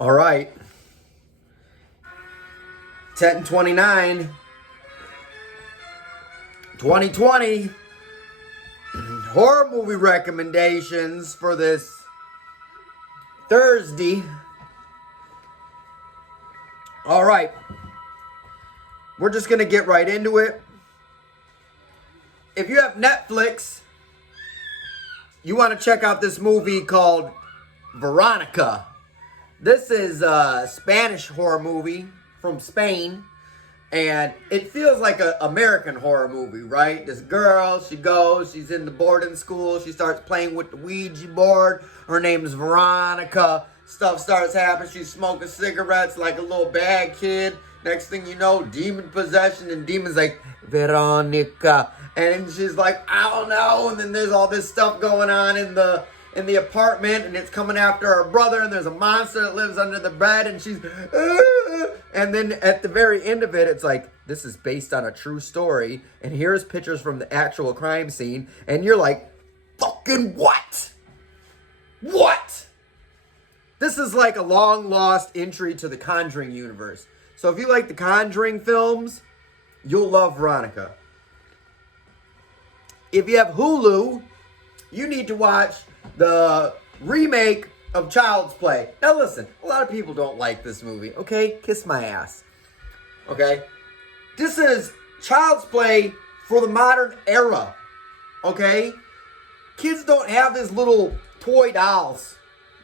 All right. 10/29, 2020. Horror movie recommendations for this Thursday. All right. We're just going to get right into it. If you have Netflix, you want to check out this movie called Veronica. This is a Spanish horror movie from Spain, and it feels like an American horror movie, right? This girl, she's in the boarding school, she starts playing with the Ouija board, her name is Veronica, stuff starts happening, she's smoking cigarettes like a little bad kid, next thing you know, demon possession, and demon's like, Veronica, and then she's like, I don't know, and then there's all this stuff going on in the apartment, and it's coming after her brother, and there's a monster that lives under the bed, and she's, and then at the very end of it, it's like, this is based on a true story, and here's pictures from the actual crime scene, and you're like, fucking what? What? This is like a long lost entry to the Conjuring universe. So if you like the Conjuring films, you'll love Veronica. If you have Hulu, you need to watch the remake of Child's Play. Now listen, a lot of people don't like this movie, okay? Kiss my ass. Okay? This is Child's Play for the modern era. Okay? Kids don't have these little toy dolls,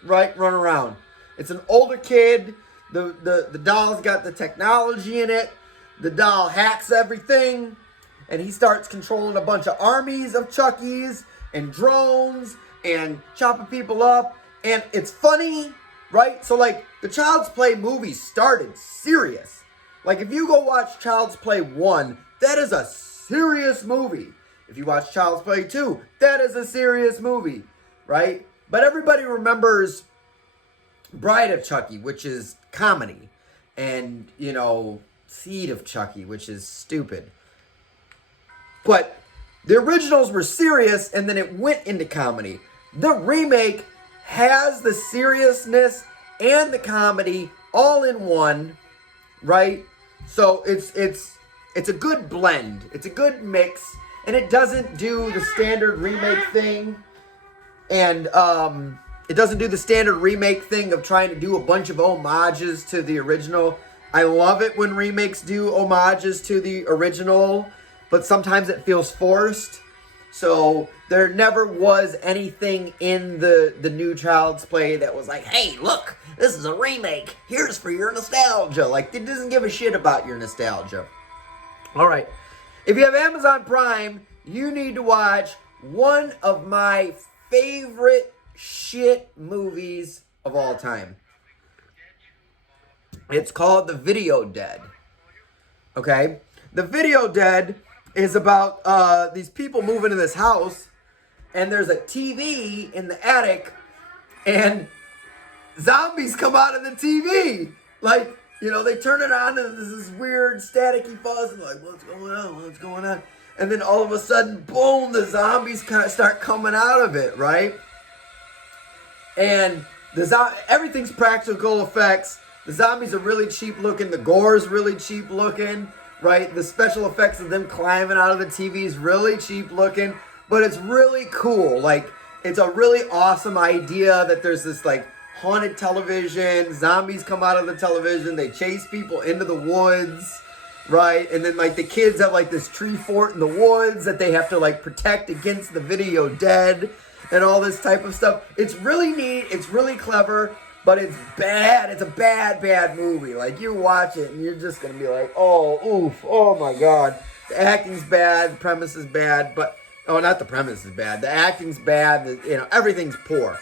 right, run around. It's an older kid. The doll's got the technology in it. The doll hacks everything. And he starts controlling a bunch of armies of Chuckies and drones and chopping people up, and it's funny, right? So like the Child's Play movie started serious. Like if you go watch Child's Play 1, that is a serious movie. If you watch Child's Play 2, that is a serious movie, right? But everybody remembers Bride of Chucky, which is comedy, and Seed of Chucky, which is stupid. But the originals were serious, and then it went into comedy. The remake has the seriousness and the comedy all in one, right? So it's a good blend. It's a good mix, and it doesn't do the standard remake thing. And it doesn't do the standard remake thing of trying to do a bunch of homages to the original. I love it when remakes do homages to the original, but sometimes it feels forced. So there never was anything in the new Child's Play that was like, hey, look, this is a remake. Here's for your nostalgia. Like, it doesn't give a shit about your nostalgia. All right. If you have Amazon Prime, you need to watch one of my favorite shit movies of all time. It's called The Video Dead. Okay? The Video Dead is about these people moving to this house, and there's a TV in the attic, and zombies come out of the TV. Like, they turn it on, and there's this weird staticky fuzz, and like, what's going on? What's going on? And then all of a sudden, boom, the zombies kind of start coming out of it, right? And everything's practical effects. The zombies are really cheap looking. The gore is really cheap looking. Right? The special effects of them climbing out of the TV is really cheap looking, but it's really cool. Like, it's a really awesome idea that there's this, like, haunted television. Zombies come out of the television. They chase people into the woods, right? And then, like, the kids have, like, this tree fort in the woods that they have to, like, protect against the video dead and all this type of stuff. It's really neat. It's really clever. But it's bad. It's a bad movie. Like, you watch it and you're just going to be like, oh, oof, oh my God. The acting's bad. The premise is bad. But, not the premise is bad. The acting's bad. Everything's poor.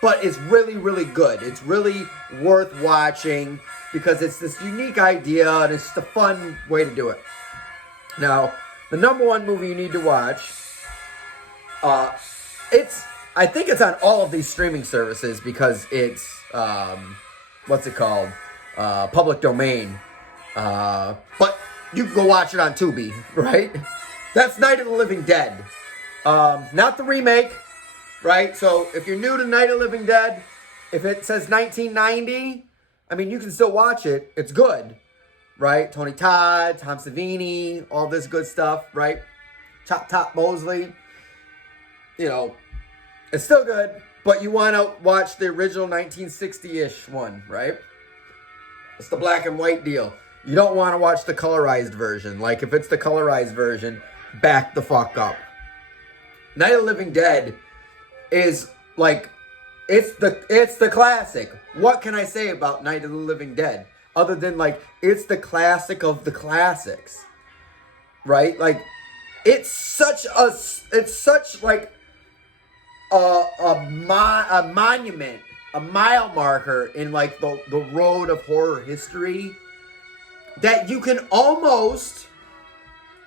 But it's really, really good. It's really worth watching because it's this unique idea and it's just a fun way to do it. Now, the number one movie you need to watch, I think it's on all of these streaming services because it's, what's it called? Public domain. But you can go watch it on Tubi, right? That's Night of the Living Dead. Not the remake, right? So if you're new to Night of the Living Dead, if it says 1990, I mean, you can still watch it. It's good, right? Tony Todd, Tom Savini, all this good stuff, right? Chop Top Mosley. You know, it's still good, but you want to watch the original 1960-ish one, right? It's the black and white deal. You don't want to watch the colorized version. Like, if it's the colorized version, back the fuck up. Night of the Living Dead is like, it's the classic. What can I say about Night of the Living Dead? Other than, like, it's the classic of the classics. Right? Like, it's such like a monument, a mile marker in, like, the road of horror history, that you can almost,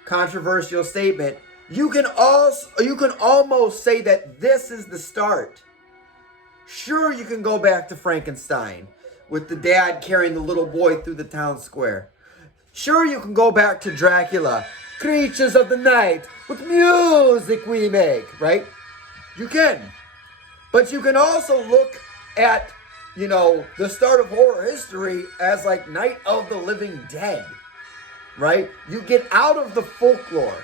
controversial statement, you can almost say that this is the start. Sure, you can go back to Frankenstein with the dad carrying the little boy through the town square. Sure, you can go back to Dracula, Creatures of the Night, with music we make, right? You can. But you can also look at, you know, the start of horror history as like Night of the Living Dead, right? You get out of the folklore.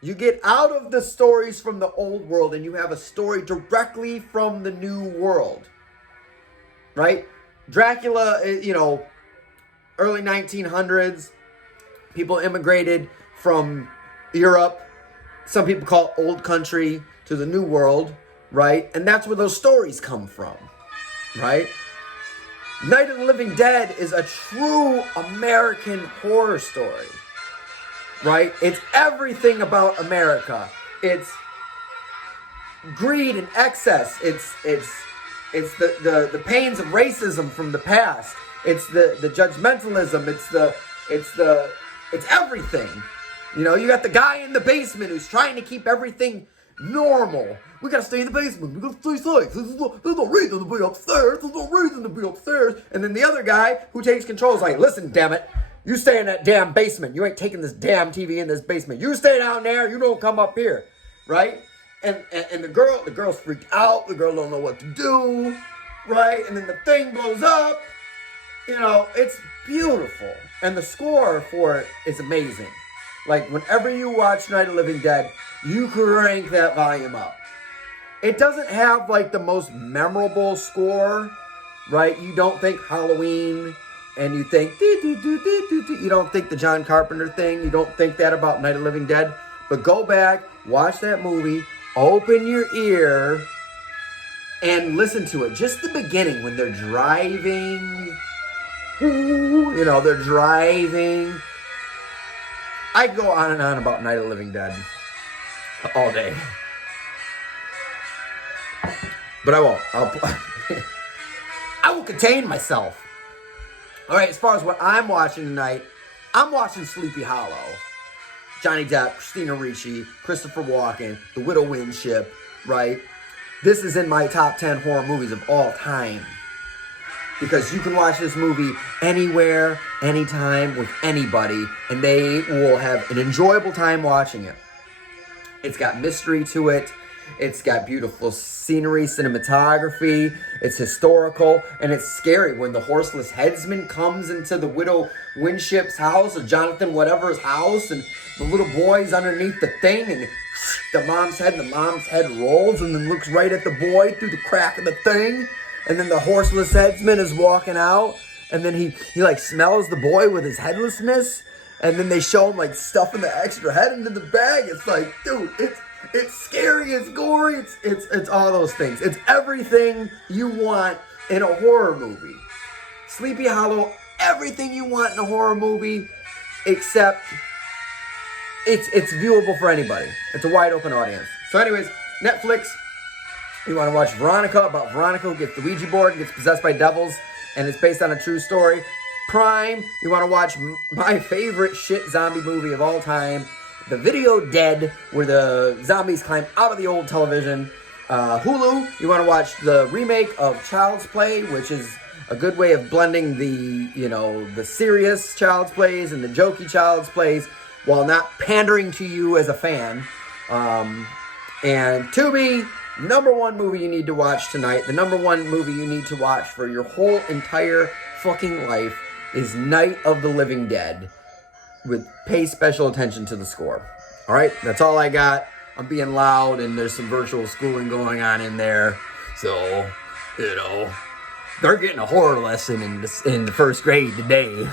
You get out of the stories from the old world and you have a story directly from the new world, right? Dracula, you know, early 1900s, people immigrated from Europe. Some people call it old country to the new world, right? And that's where those stories come from, right? Night of the Living Dead is a true American horror story, right? It's everything about America. It's greed and excess. It's the pains of racism from the past. It's the judgmentalism. It's everything. You know, you got the guy in the basement who's trying to keep everything normal. We gotta stay in the basement. We gotta stay safe. There's no reason to be upstairs. There's no reason to be upstairs. And then the other guy who takes control is like, listen, damn it. You stay in that damn basement. You ain't taking this damn TV in this basement. You stay down there. You don't come up here. Right? And the girl's freaked out. The girl don't know what to do. Right? And then the thing blows up. You know, it's beautiful. And the score for it is amazing. Like, whenever you watch Night of the Living Dead, you crank that volume up. It doesn't have, like, the most memorable score, right? You don't think Halloween, and you think, you don't think the John Carpenter thing, you don't think that about Night of the Living Dead. But go back, watch that movie, open your ear, and listen to it. Just the beginning, when they're driving, you know, they're driving. I could go on and on about Night of the Living Dead all day. But I won't. I will contain myself. All right, as far as what I'm watching tonight, I'm watching Sleepy Hollow. Johnny Depp, Christina Ricci, Christopher Walken, The Widow Winship, right? This is in my top 10 horror movies of all time. Because you can watch this movie anywhere, anytime, with anybody, and they will have an enjoyable time watching it. It's got mystery to it. It's got beautiful scenery, cinematography. It's historical, and it's scary when the horseless headsman comes into the Widow Winship's house, or Jonathan whatever's house, and the little boy's underneath the thing, and the mom's head rolls, and then looks right at the boy through the crack of the thing. And then the horseless headsman is walking out, and then he like smells the boy with his headlessness, and then they show him like stuffing the extra head into the bag. It's like, dude, it's scary, it's gory, it's all those things. It's everything you want in a horror movie. Sleepy Hollow, everything you want in a horror movie, except it's viewable for anybody. It's a wide open audience. So anyways, Netflix. You want to watch Veronica, about Veronica who gets the Ouija board and gets possessed by devils, and it's based on a true story. Prime, you want to watch my favorite shit zombie movie of all time, The Video Dead, where the zombies climb out of the old television. Hulu, you want to watch the remake of Child's Play, which is a good way of blending the, you know, the serious Child's Plays and the jokey Child's Plays while not pandering to you as a fan. And Tubi, number one movie you need to watch tonight. The number one movie you need to watch for your whole entire fucking life is Night of the Living Dead. Pay special attention to the score. All right, that's all I got. I'm being loud, and there's some virtual schooling going on in there. So, they're getting a horror lesson in the first grade today.